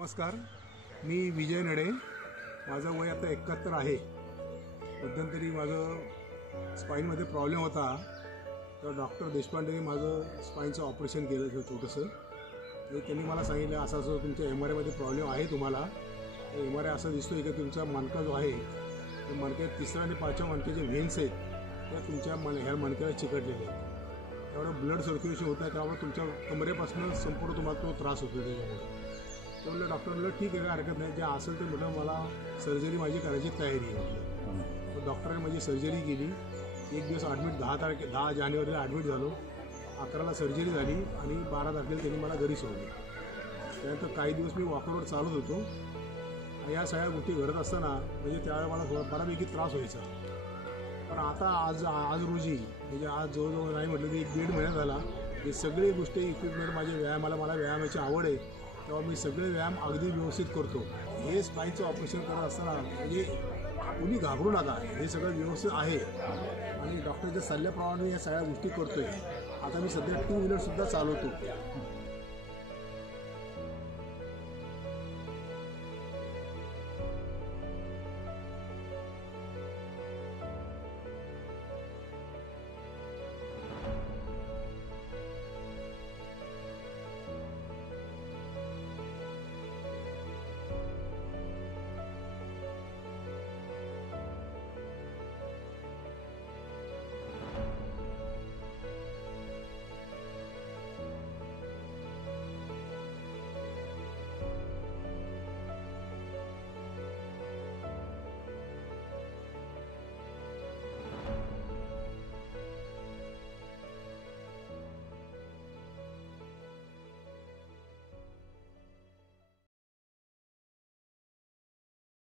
नमस्कार, मी विजय नडे. माझं वय आता 71 आहे. मध्यंतरी माझं स्पाईनमध्ये प्रॉब्लेम होता, तर डॉक्टर देशपांडेने माझं स्पाईनचं ऑपरेशन केलं छोटंसं. तर त्यांनी मला सांगितलं असं असं तुमच्या MRIमध्ये प्रॉब्लेम आहे. तुम्हाला MRI असं दिसतो आहे की तुमचा मणका जो आहे तो मणक्यात 3ऱ्या आणि 5व्या मणक्याचे व्हेन्स आहेत त्या तुमच्या ह्या मणक्याला चिकटलेले आहेत. त्यामुळे ब्लड सर्क्युलेशन होत आहे, त्यामुळे तुमच्या कमरेपासून संपूर्ण तुम्हाला तो त्रास होतो. त्याच्यामुळे तर म्हणलं डॉक्टर म्हणलं ठीक आहे, काय हरकत नाही, जे असेल ते म्हटलं मला सर्जरी माझी करायची तयारी आहे. तर डॉक्टरांनी माझी सर्जरी केली. एक दिवस ॲडमिट 10 जानेवारीला ॲडमिट झालो. 11ला सर्जरी झाली आणि 12 तारखेला त्यांनी मला घरी सोडलं. त्यानंतर काही दिवस मी वॉकरवर चालत होतो. या सगळ्या गोष्टी घडत असताना म्हणजे त्यावेळेला मला बऱ्यापैकी त्रास व्हायचा. पण आता आज रोजी म्हणजे आज जवळजवळ नाही म्हटलं की 1.5 महिना झाला, हे सगळे गोष्टी इक्विपमेंट माझे मला व्यायामाची आवड आहे, तेव्हा मी सगळे व्यायाम अगदी व्यवस्थित करतो. हे स्पाईनचं ऑपरेशन करत असताना म्हणजे कोणी घाबरू नका, हे सगळं व्यवस्थित आहे आणि डॉक्टरच्या सल्ल्याप्रमाणे या सगळ्या गोष्टी करतो आहे. आता मी सध्या 2 व्हीलरसुद्धा चालवतो.